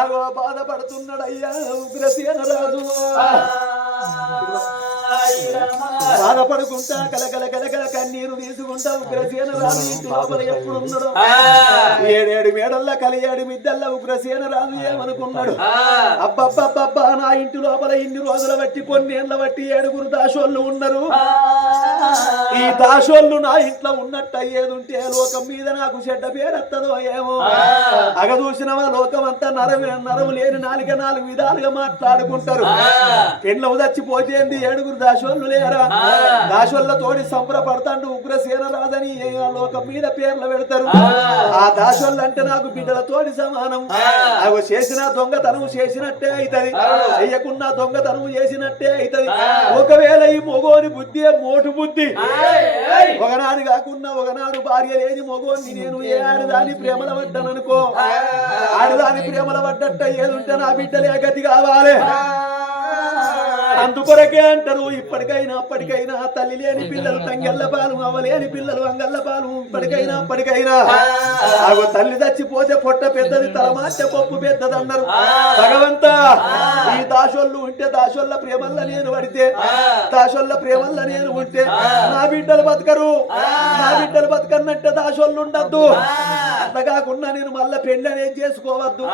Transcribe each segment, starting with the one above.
అగో బాధపడుతున్నాడయ్యా ఉగ్రసేన రాజు బాధపడుకుంటా కలకల కలకల కన్నీరు తీసుకుంటా ఉగ్రసేన రాజు ఇంటి లోపల ఎప్పుడు ఉన్నాడు ఏడేడు మేడల్లా కలియాడు మిద్దల్లా ఉగ్రసేన రాజు ఏమనుకున్నాడు అబ్బబ్బబ్బబ్బా నా ఇంటి లోపల ఇన్ని రోజుల బట్టి కొన్నేళ్ల బట్టి 7 దాసోళ్ళు ఉన్నారు ఈ దాసోళ్ళు నా ఇంట్లో ఉన్నట్టు అయ్యేదుంటే లోకం మీద నాకు చెడ్డ పేరెత్తదో ఏమో అగ చూసినవా లోకం అంతా నరము లేని 4 విధాలుగా మాట్లాడుకుంటారు పెళ్ళవు చచ్చిపోతేంది 7 దాసోళ్ళు లేరా దాసోళ్ళతోటి సంబరపడతాండు ఉగ్రసేన రాజని లోకం మీద పేర్లు పెడతారు ఆ దాసోళ్ళు అంటే నాకు బిడ్డలతోటి సమానం అవి చేసిన దొంగతనం చేసినట్టే అవుతుంది చెయ్యకున్నా దొంగతనం చేసినట్టే అవుతుంది ఒకవేళ ఈ మొగోని బుద్ధి మోటు బుద్ధి ఒకనాడు కాకున్నా ఒకనాడు భార్య లేని మొగోని నేను ఏ ఆడదాని ప్రేమల పడ్డాననుకో ఆడదాని ప్రేమల పడ్డట్ట ఏదుంటే నా బిడ్డలే గతి కావాలి అందుకొరకే అంటారు ఇప్పటికైనా అప్పటికైనా తల్లి లేని పిల్లలు తంగెళ్ళ పాలు అవ్వలేని పిల్లలు అంగళ్ళ పాలు ఇప్పటికైనా అప్పటికైనా ఆగో తల్లి చచ్చిపోతే పొట్ట పెద్దది తలమార్చే పప్పు పెద్దది అన్నారు భగవంతా ఈ దాసోళ్ళు ఉంటే దాసోళ్ళ ప్రేమల్ల నేను పడితే దాసోళ్ళ ప్రేమల్ల నేను ఉంటే నా బిడ్డలు బతకరు నా బిడ్డలు బతకన్నట్టే దాసోళ్ళు ఉండద్దు అట్లా కాకుండా నేను మళ్ళా పెళ్లి అనేది చేసుకోవద్దు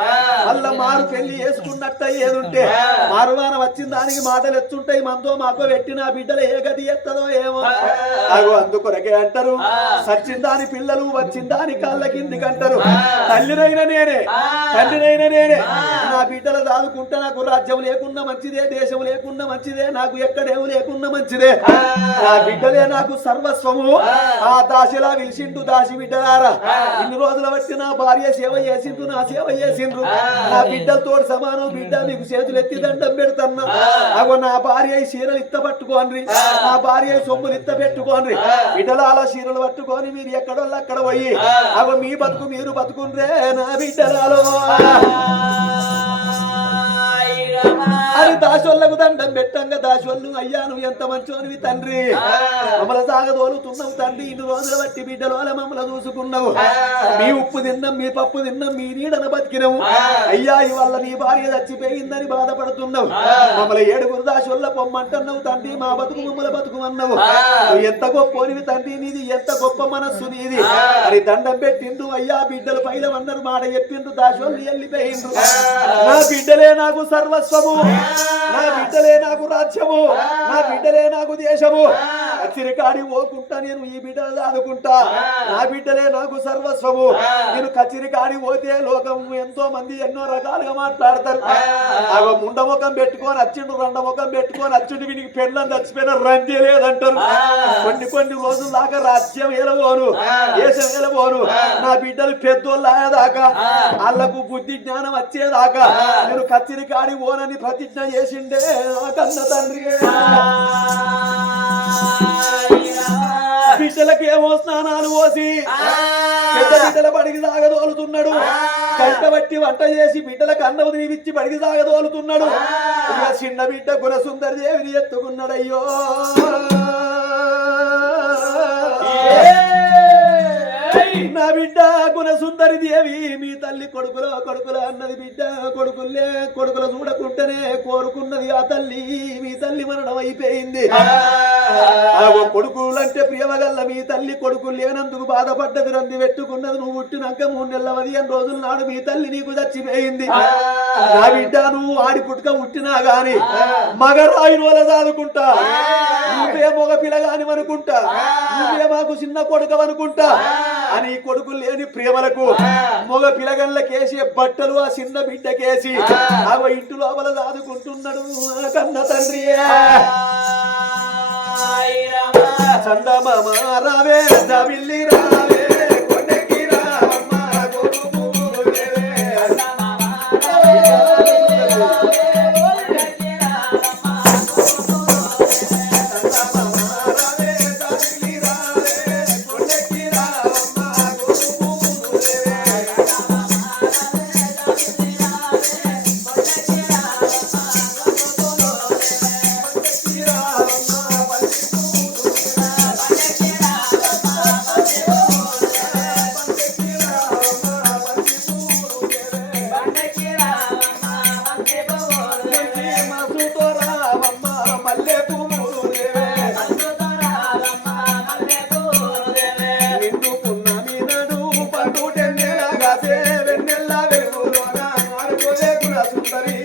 మళ్ళా మారు పెళ్లి చేసుకున్నట్టు ఏదుంటే మారువాన వచ్చిన దానికి మాటలు ఎత్తుంటాయి మనతో మాకో పెట్టి నా బిడ్డలు ఏ గది ఎత్తదో ఏమో అగో అందుకొరకే అంటారు సచ్చిందాని పిల్లలు వచ్చిందాని కాళ్ళ కిందికి అంటారు తల్లినైనా నేనే తండ్రినైనా నేనే నా బిడ్డలు దాదుకుంటే నాకు రాజ్యం లేకున్నా మంచిదే దేశం లేకున్నా మంచిదే నాకు ఎక్కడేమో లేకున్నా మంచిదే నా బిడ్డలే నాకు సర్వస్వము ఆ దాసిలా విలిసిండు దాసి బిడ్డలారా ఇన్ని రోజుల బట్టి నా భార్య సేవ చేసిండ్రు నా సేవ చేసిండ్రు నా బిడ్డలతో సమానం బిడ్డ మీకు చేతులు ఎత్తి దండం పెడతన్నా అగో నా భార్య చీరలు ఇత్త పట్టుకోండి నా భార్య సొమ్ములు ఇత్త పెట్టుకోండి బిడ్డలాల చీరలు పట్టుకొని మీరు ఎక్కడోళ్ళు అక్కడ పోయి అగో మీ బతుకు మీరు బతుకుండ్రే నా బిడ్డలాలో అని దాసోళ్ళకు దండం పెట్టంగా దాసోళ్ళు అయ్యా నువ్వు ఎంత మంచోనివి తండ్రి మమ్మల్ని సాగదోలుతున్నావు తండ్రి ఇన్ని రోజుల బట్టి బిడ్డలు అలా మమ్మల్ని చూసుకున్నావు మీ ఉప్పు తిన్నాం మీ పప్పు తిన్నాం మీ నీడన బతికినావు అయ్యా ఇవాళ నీ భార్య చచ్చిపోయిందని బాధపడుతున్నావు మమ్మల్ని 7 దాసోళ్ళ పొమ్మంటున్నావు తండ్రి మా బతుకు మమ్మల్ని బతుకుమన్నావు నువ్వు ఎంత గొప్పనివి తండ్రి నీది ఎంత గొప్ప మనస్సు నీది అని దండం పెట్టిండు అయ్యా బిడ్డలు పైలమన్నారు మాట చెప్పిండ్రు దాసోళ్ళు వెళ్ళిపోయిండ్రు నా బిడ్డలే నాకు సర్వస్వము నా బిడ్డలే నాకు రాజ్యము నా బిడ్డలే నాకు దేశము కచ్చిరికాడి పోకుంటా నేను ఈ బిడ్డలు దాదుకుంటా నా బిడ్డలే నాకు సర్వస్వము నేను కచ్చిరికాడి పోతే లోకం ఎంతో మంది ఎన్నో రకాలుగా మాట్లాడతారు అగో ముండముఖం పెట్టుకొని వచ్చిండు రెండముఖం పెట్టుకొని వచ్చిండు వీనికి పెళ్ళని చచ్చిపోయిన రంజే లేదంటారు కొన్ని రోజుల దాకా రాజ్యం ఏలబోను దేశం ఏలబోను నా బిడ్డలు పెద్దోళ్ళు అయ్యేదాకా వాళ్ళకు బుద్ధి జ్ఞానం వచ్చేదాకా నేను కచ్చిరికాడి పోనని ప్రతిజ్ఞ చేసిండే కన్న తండ్రి బిడ్డలకి ఏమో స్నానాలు పోసి పెద్ద బిడ్డల బడికి సాగదోలుతున్నాడు కంటబట్టి వంట చేసి బిడ్డలకు అన్నం తినిపించి బడికి సాగదోలుతున్నాడు ఇక చిన్న బిడ్డ గుణసుందరి దేవిని ఎత్తుకున్నాడు అయ్యో నా బిడ్డ గుణసుందరి దేవి మీ తల్లి కొడుకుల అన్నది బిడ్డ కొడుకుల చూడకుంటేనే కోరుకున్నది ఆ తల్లి మీ తల్లి మరణం అయిపోయింది కొడుకులంటే ప్రియమగల్ల మీ తల్లి కొడుకులు లేనందుకు బాధపడ్డది రంది పెట్టుకున్నది నువ్వు పుట్టినాక 3 నెలల 15 రోజుల నాడు మీ తల్లి నీకు చచ్చిపోయింది నా బిడ్డ నువ్వు ఆడి పుట్టుక పుట్టినా గాని మగరాయి నోల సాదుకుంటా నువ్వే మగ పిల్లగాని అనుకుంటా నువ్వే మాకు చిన్న కొడుకవనుకుంటా అని కొడుకులు లేని ప్రేమలకు మగ పిల్లగళ్ళకేసి బట్టలు ఆ చిన్న బిడ్డకేసి అవ ఇంటి లోపల దాదుకుంటున్నాడు కన్న తండ్రి చందమామ రావే జబిల్లి రావే కొండకి రామ్మ గుణ సుందరి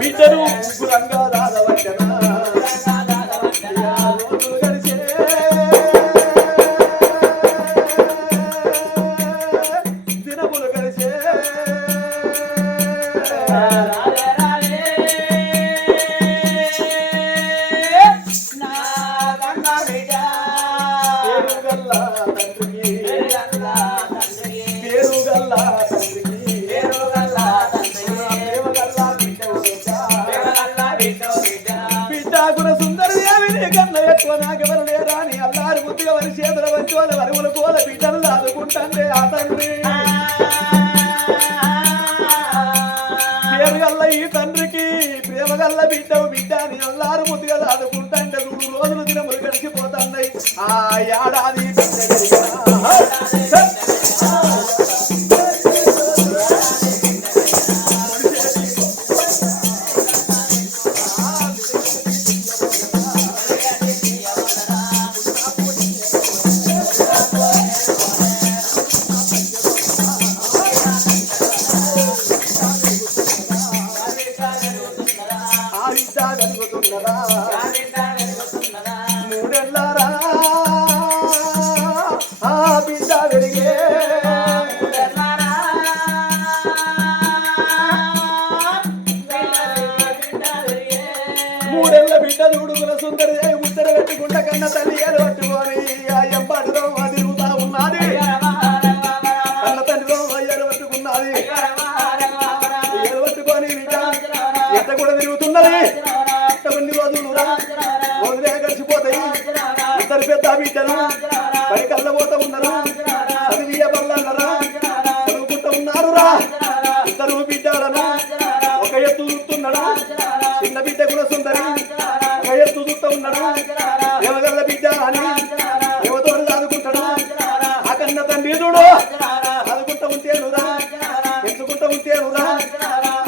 బిడ్డను ముగ్గురంగా దాదవచ్చనా దినములు కలిసే నాకెవరు లేరా అని అల్లారు బుద్ధిగా వరి చేతుల వచ్చి వరువుల కోల బిడ్డలు దాదుకుంటాండే ఆ తండ్రి పేరుగల్ల ఈ తండ్రికి ప్రేమగల్ల బిడ్డవు బిడ్డ అని అల్లారు బుద్ధిగా దాదుకుంటాండే 2 రోజులు దినములు గడిచిపోతున్నాయి ఆ ఏడాది మూడెల్లారా ఆ బిడ్డ వెలిగే మూడెళ్ళ బిడ్డ చూడుకుల సుందరి ముద్దర పెట్టుకుంట కన్న తల్లి ఏలు పట్టుకొని ఆ ఎంబాడులో తిరుగుతా ఉన్నది కన్న తండ్రిలో ఏలు పట్టుకున్నది ఏలు పట్టుకొని బిడ్డ ఎట్ట కూడా తిరుగుతున్నది కొన్ని రోజులు రోజులే గడిచిపోతాయి ఇద్దరు పెద్ద బిడ్డలు పడి కళ్ళబోతా ఉన్నారు చదివియ బల్లరా చదువుకుంటూ ఉన్నారు రా ఇద్దరు బిడ్డలను ఒక ఎత్తు చూస్తున్నాడు చిన్న బిడ్డ కూడా సుందరి ఒక ఎత్తు చూస్తూ ఉన్నాడు దేవగల్ల బిడ్డ అని దేవతోడు చదువుకుంటాడు ఆ కన్న తండ్రి చూడు చదువుకుంటూ ఉంటేనురా పెంచుకుంటూ ఉంటేనురా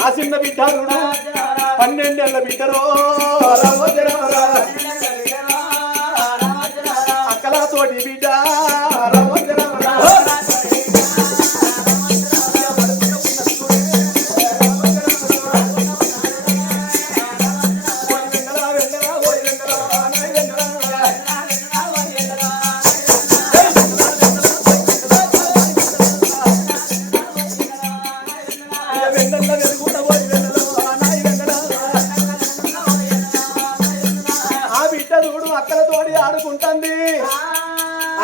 ఆ చిన్న బిడ్డ చూడు 12 ఏళ్ల బిడ్డరో అక్కలతోటి బిడ్డ అక్కలతోటి ఆడుకుంటుంది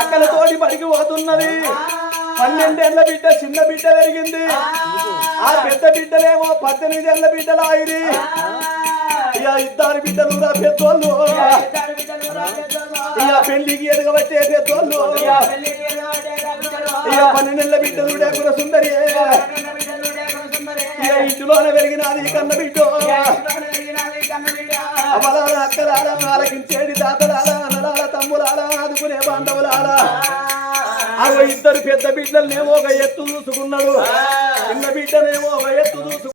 అక్కలతోటి బడికి పోతున్నది 12 ఏళ్ల బిడ్డ చిన్న బిడ్డ పెరిగింది ఆ పెద్ద బిడ్డలేమో 18 ఏళ్ల బిడ్డలు ఆయిరి ఇక ఇద్దరు బిడ్డలు రా పెద్దోళ్ళు ఇక పెళ్లికి ఎదగబట్టే పెద్దోళ్ళు ఇక 12 ఏళ్ల బిడ్డలు కూడా సుందరి ఇక ఇంటిలోనే పెరిగినది కన్న బిడ్డ అవలాల అక్కలాల ఆలకించేడి తాతలాల అనలాల తమ్ములాల ఆదుకునే బాంధవులాల అవి ఇద్దరు పెద్ద బిడ్డలనేమో ఒక ఎత్తు చూసుకున్నాడు చిన్న బిడ్డనేమో ఒక ఎత్తు చూసుకున్నాడు